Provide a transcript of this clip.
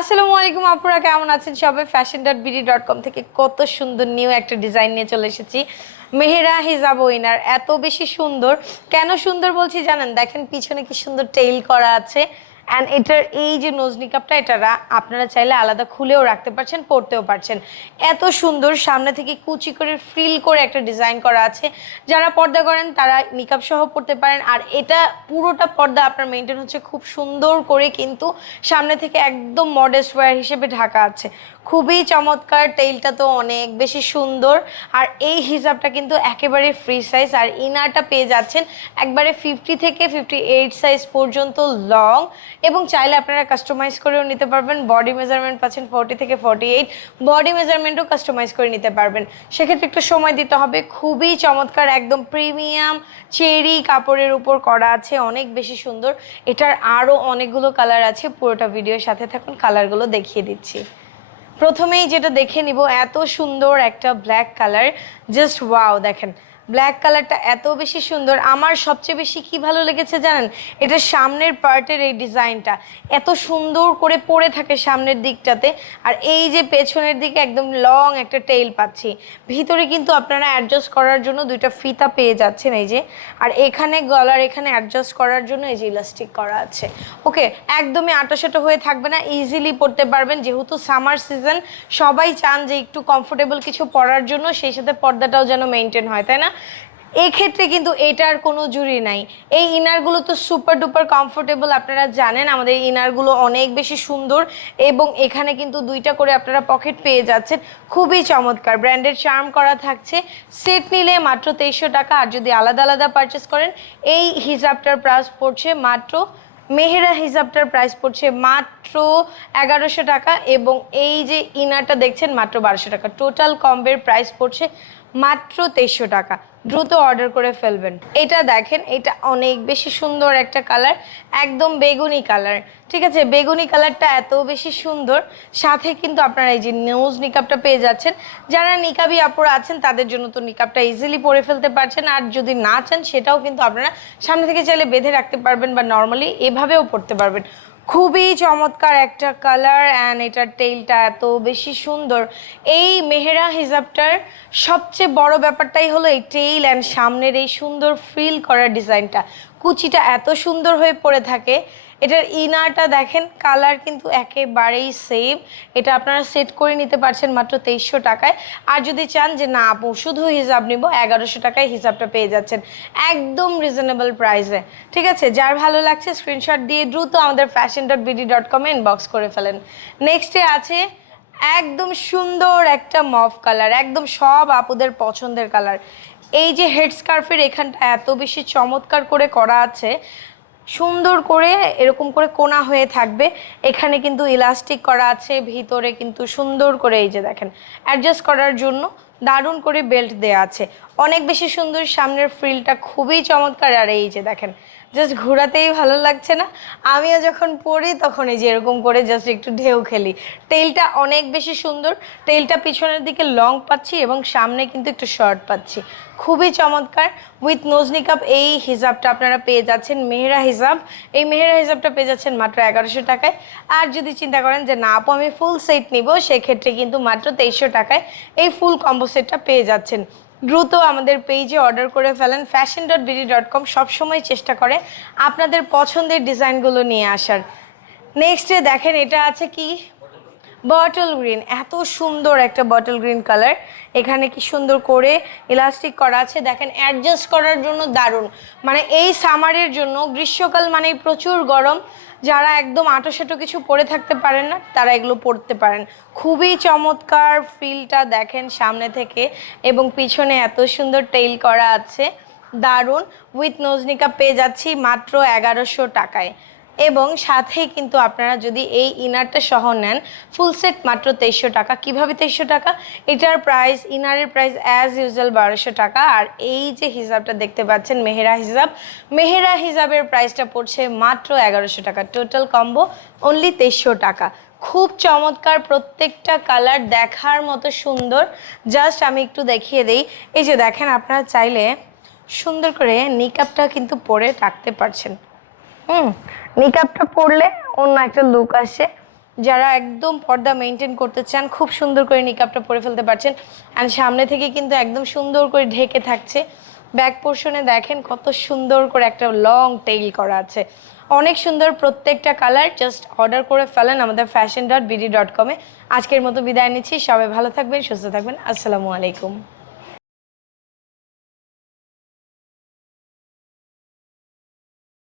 আসসালামু আলাইকুম আপুরা, কেমন আছেন সবাই? fashion.bd.com থেকে কত সুন্দর নিউ একটা ডিজাইন নিয়ে চলে এসেছি। মেহেরা হিজাব ইনার এত বেশি সুন্দর। কেন সুন্দর বলছি জানেন? দেখেন পিছনে কি সুন্দর টেইল করা আছে। অ্যান্ড এটার এই যে নোজ নিকাপটা, এটা আপনারা চাইলে আলাদা খুলেও রাখতে পারছেন, পরতেও পারছেন। এত সুন্দর, সামনে থেকে কুচি করে ফ্রিল করে একটা ডিজাইন করা আছে। যারা পর্দা করেন তারা নিকাপ সহ পরতে পারেন। আর এটা পুরোটা পর্দা আপনার মেনটেন হচ্ছে খুব সুন্দর করে, কিন্তু সামনে থেকে একদম মডেস্ট ওয়্যার হিসেবে ঢাকা আছে। খুবই চমৎকার। টেইলটা তো অনেক বেশি সুন্দর। আর এই হিজাবটা কিন্তু একেবারে ফ্রি সাইজ। আর ইনারটা পেয়ে যাচ্ছেন একবারে 50 থেকে 58 সাইজ পর্যন্ত লং, এবং চাইলে আপনারা কাস্টমাইজ করেও নিতে পারবেন। বডি মেজারমেন্ট পাচ্ছেন 40 থেকে 48, বডি মেজারমেন্টও কাস্টমাইজ করে নিতে পারবেন। সেক্ষেত্রে একটু সময় দিতে হবে। খুবই চমৎকার, একদম প্রিমিয়াম চেরি কাপড়ের উপর করা আছে, অনেক বেশি সুন্দর। এটার আরও অনেকগুলো কালার আছে, পুরোটা ভিডিওর সাথে থাকুন, কালারগুলো দেখিয়ে দিচ্ছি। প্রথমেই যেটা দেখে নিব, এত সুন্দর একটা ব্ল্যাক কালার, জাস্ট ওয়াও। দেখেন ব্ল্যাক কালারটা এত বেশি সুন্দর। আমার সবচেয়ে বেশি কি ভালো লেগেছে জানেন? এটা সামনের পার্টের এই ডিজাইনটা এত সুন্দর করে পড়ে থাকে সামনের দিকটাতে। আর এই যে পেছনের দিকে একদম লং একটা টেইল পাচ্ছি। ভিতরে কিন্তু আপনারা অ্যাডজাস্ট করার জন্য দুইটা ফিতা পেয়ে যাচ্ছেন, এই যে। আর এখানে গলার এখানে অ্যাডজাস্ট করার জন্য এই যে ইলাস্টিক করা আছে। ওকে, একদমই আঁটাসাঁটা হয়ে থাকবে না, ইজিলি পরতে পারবেন। যেহেতু সামার সিজন, সবাই চান যে একটু কমফোর্টেবল কিছু পরার জন্য, সেই সাথে পর্দাটাও যেন মেনটেন হয়, তাই না? এক্ষেত্রে কিন্তু এটার কোনো জুড়ি নাই। এই ইনারগুলো তো সুপার ডুপার কমফোর্টেবল, আপনারা জানেন আমাদের ইনারগুলো অনেক বেশি সুন্দর। এবং এখানে কিন্তু দুইটা করে আপনারা পকেট পেয়ে যাচ্ছেন, খুবই চমৎকার। ব্র্যান্ডের চার্ম করা থাকছে। সেট নিলে মাত্র 2300 টাকা। আর যদি আলাদা আলাদা পারচেস করেন, এই হিজাবটার প্রাইস পড়ছে মাত্র, মেহেরা হিজাবটার প্রাইস পড়ছে মাত্র 1100 টাকা। এবং এই যে ইনারটা দেখছেন মাত্র 1200 টাকা। টোটাল কম্বের প্রাইস পড়ছে মাত্র 2300 টাকা। দ্রুত অর্ডার করে ফেলবেন। এটা দেখেন, এটা অনেক বেশি সুন্দর একটা কালার, একদম বেগুনি কালার। ঠিক আছে, বেগুনি কালারটা এত বেশি সুন্দর। সাথে কিন্তু আপনারা এই যে নোজ নিকাপটা পেয়ে যাচ্ছেন। যারা নিকাবি আপুরা আছেন তাদের জন্য তো নিকাপটা ইজিলি পরে ফেলতে পারছেন। আর যদি না চান সেটাও কিন্তু আপনারা সামনে থেকে চাইলে বেঁধে রাখতে পারবেন, বা নর্মালি এভাবেও পরতে পারবেন। খুবই চমৎকার একটা কালার। অ্যান্ড এটার টেইলটা এত বেশি সুন্দর। এই মেহেরা হিজাবটার সবচেয়ে বড় ব্যাপারটাই হলো এই টেইল অ্যান্ড সামনের এই সুন্দর ফ্রিল করা ডিজাইনটা। কুচিটা এত সুন্দর হয়ে পড়ে থাকে। এটার ইনারটা দেখেন, কালার কিন্তু একেবারেই সেম। এটা আপনারা সেট করে নিতে পারছেন মাত্র 2300 টাকায়। আর যদি চান যে না আপু শুধু হিজাব নিব, 1100 টাকায় হিজাবটা পেয়ে যাচ্ছেন একদম রিজনেবল প্রাইসে। ঠিক আছে, যার ভালো লাগছে স্ক্রিনশট দিয়ে দ্রুত আমাদের fashion.bd.com এ ইনবক্স করে ফেলেন। নেক্সটে আছে একদম সুন্দর একটা মভ কালার, একদম সব আপুদের পছন্দের কালার। এই যে হেড স্কার্ফের এখানটা এত বেশি চমৎকার করে করা আছে, সুন্দর করে এরকম করে কোনা হয়ে থাকবে। এখানে কিন্তু ইলাস্টিক করা আছে, ভিতরে কিন্তু সুন্দর করে এই যে দেখেন অ্যাডজাস্ট করার জন্য দারুণ করে বেল্ট দেয়া আছে। অনেক বেশি সুন্দর, সামনের ফ্রিলটা খুবই চমৎকার। আর এই যে দেখেন, জাস্ট ঘোরাতেই ভালো লাগছে না? আমিও যখন পরি তখন এই যে এরকম করে জাস্ট একটু ঢেউ খেলি। টেইলটা অনেক বেশি সুন্দর। টেইলটা পিছনের দিকে লং পাচ্ছি এবং সামনে কিন্তু একটু শর্ট পাচ্ছি। খুবই চমৎকার। উইথ নোজ নিকাপ এই হিজাবটা আপনারা পেয়ে যাচ্ছেন, মেহেরা হিজাব। এই মেহেরা হিজাবটা পেয়ে যাচ্ছেন মাত্র 1100 টাকায়। আর যদি চিন্তা করেন যে না আপু আমি ফুল সেট নিব, সেক্ষেত্রে কিন্তু মাত্র 2300 টাকায় এই ফুল কম্বো সেটটা পেয়ে যাচ্ছেন। দ্রুত আমাদের পেজে অর্ডার করে ফেলেন। fashion.bd.com সবসময় চেষ্টা করে আপনাদের পছন্দের ডিজাইনগুলো নিয়ে আসার। নেক্সটে দেখেন, এটা আছে কি বটল গ্রিন। এত সুন্দর একটা বটল গ্রিন কালার। এখানে কি সুন্দর করে ইলাস্টিক করা আছে, দেখেন অ্যাডজাস্ট করার জন্য দারুণ। মানে এই সামারের জন্য, গ্রীষ্মকাল মানে প্রচুর গরম, যারা একদম আঁটোসাঁটো কিছু পরে থাকতে পারেন না তারা এগুলো পরতে পারেন। খুবই চমৎকার ফিলটা দেখেন সামনে থেকে, এবং পিছনে এত সুন্দর টেইল করা আছে, দারুণ। উইথ নোজ নিকাপ পেয়ে যাচ্ছি মাত্র 1100 টাকায়। এবং সাথে কিন্তু আপনারা যদি এই ইনারটা সহ নেন ফুল সেট মাত্র 2300 টাকা। কীভাবে 2300 টাকা? এটার প্রাইস, ইনারের প্রাইস অ্যাজ ইউজুয়াল 1200 টাকা। আর এই যে হিজাবটা দেখতে পাচ্ছেন মেহেরা হিজাব, মেহেরা হিজাবের প্রাইসটা পড়ছে মাত্র 1100 টাকা। টোটাল কম্বো অনলি 2300 টাকা। খুব চমৎকার, প্রত্যেকটা কালার দেখার মতো সুন্দর। জাস্ট আমি একটু দেখিয়ে দিই। এই যে দেখেন, আপনারা চাইলে সুন্দর করে নিকাবটা কিন্তু পরে রাখতে পারছেন। নিকাবটা পরলে অন্য একটা লুক আসে। যারা একদম পর্দা মেনটেন করতে চান খুব সুন্দর করে নিকাবটা পরে ফেলতে পারছেন। অ্যান্ড সামনে থেকে কিন্তু একদম সুন্দর করে ঢেকে থাকছে। ব্যাক পোর্শনে দেখেন কত সুন্দর করে একটা লং টেইল করা আছে, অনেক সুন্দর প্রত্যেকটা কালার। জাস্ট অর্ডার করে ফেলেন আমাদের fashion.bd.com-এ। আজকের মতো বিদায় নিচ্ছি, সবাই ভালো থাকবেন, সুস্থ থাকবেন। আসসালামু আলাইকুম।